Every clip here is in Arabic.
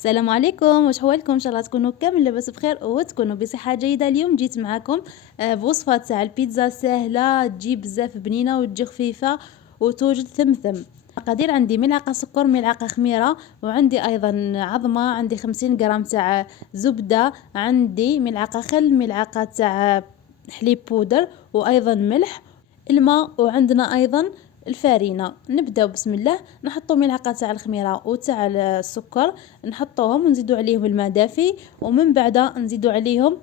السلام عليكم، واش حوالكم؟ ان شاء الله تكونوا كامل لاباس بخير وتكونوا بصحه جيده. اليوم جيت معكم بوصفه تاع البيتزا سهله، تجي بزاف بنينه وتجي خفيفه وتوجد ثمثم. مقادير: عندي ملعقه سكر، ملعقه خميره، وعندي ايضا عظمه، عندي 50 غرام تاع زبده، عندي ملعقه خل، ملعقه تاع حليب بودر، وايضا ملح، الماء، وعندنا ايضا الفارينه. نبداو بسم الله. نحطوا ملعقه تاع الخميره وتاع السكر، نحطوهم ونزيدوا عليهم الماء دافي، ومن بعد نزيدوا عليهم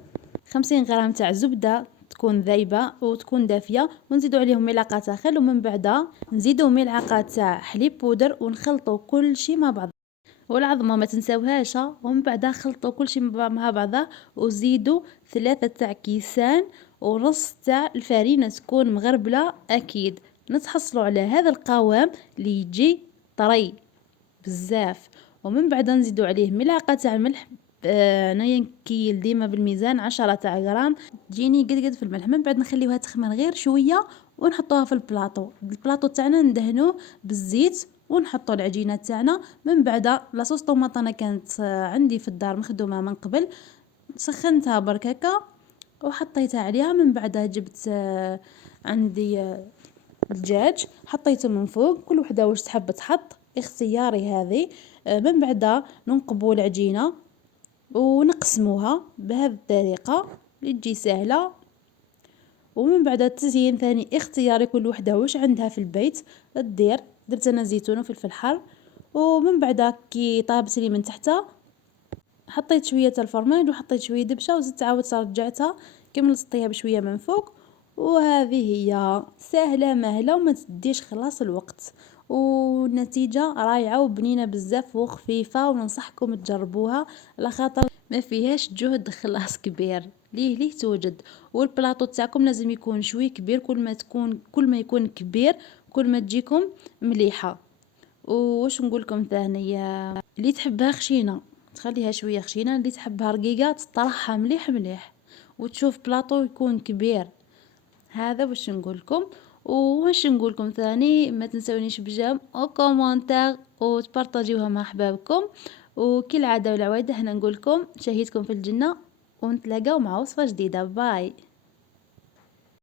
50 غرام تاع زبده تكون ذايبه وتكون دافيه، ونزيدوا عليهم ملعقه تاع خل، ومن بعد نزيدوا ملعقه تاع حليب بودر، ونخلطوا كل شيء مع بعض. والعظمه ما تنساوهاش، ومن بعد خلطوا كل شيء مع بعضه، وزيدوا 3 تاع كيسان ونص تاع الفارينه تكون مغربله اكيد. نتحصلوا على هذا القوام اللي يجي طري بزاف. ومن بعد نزيدوا عليه ملعقه تاع الملح. انايا نكيل ديما بالميزان 10 تاع غرام، تجيني قد في الملح. من بعد نخليوها تخمر غير شويه، ونحطوها في البلاطو تاعنا، ندهنوه بالزيت، ونحطوا العجينه تاعنا. من بعد لاصوص طوماط انا كانت عندي في الدار مخدومه من قبل، سخنتها بركاكا وحطيتها عليها. من بعدها جبت عندي الدجاج، حطيته من فوق، كل وحده واش تحب تحط، اختياري هذه. من بعد ننقبوا العجينه ونقسموها بهذه الطريقه اللي تجي سهله. ومن بعد التزيين ثاني اختياري، كل وحده واش عندها في البيت تدير. درت انا زيتون وفلفل حار. ومن بعد كي طابت لي من تحت، حطيت شويه الفرماج وحطيت شويه دبشه، وزدت عاودت رجعتها كملت بشويه من فوق. وهذه هي سهله مهله وما تديش خلاص الوقت، والنتيجه رائعه وبنينه بزاف وخفيفه، وننصحكم تجربوها على خاطر ما فيهاش جهد خلاص كبير. ليه توجد. والبلاطو تاعكم لازم يكون شوي كبير، كل ما يكون كبير كل ما تجيكم مليحه. وش نقولكم ثانية، اللي تحبها خشينة تخليها شوية خشينة، اللي تحبها رقيقة تطرحها مليح مليح، وتشوف بلاطو يكون كبير. هذا وش نقولكم. وش نقولكم ثاني، ما تنسونيش بجيم او كومنتار وتبارطاجيوها مع احبابكم. وكل عادة والعوايد احنا نقولكم شهيتكم في الجنة، ونتلاقاو مع وصفة جديدة. باي.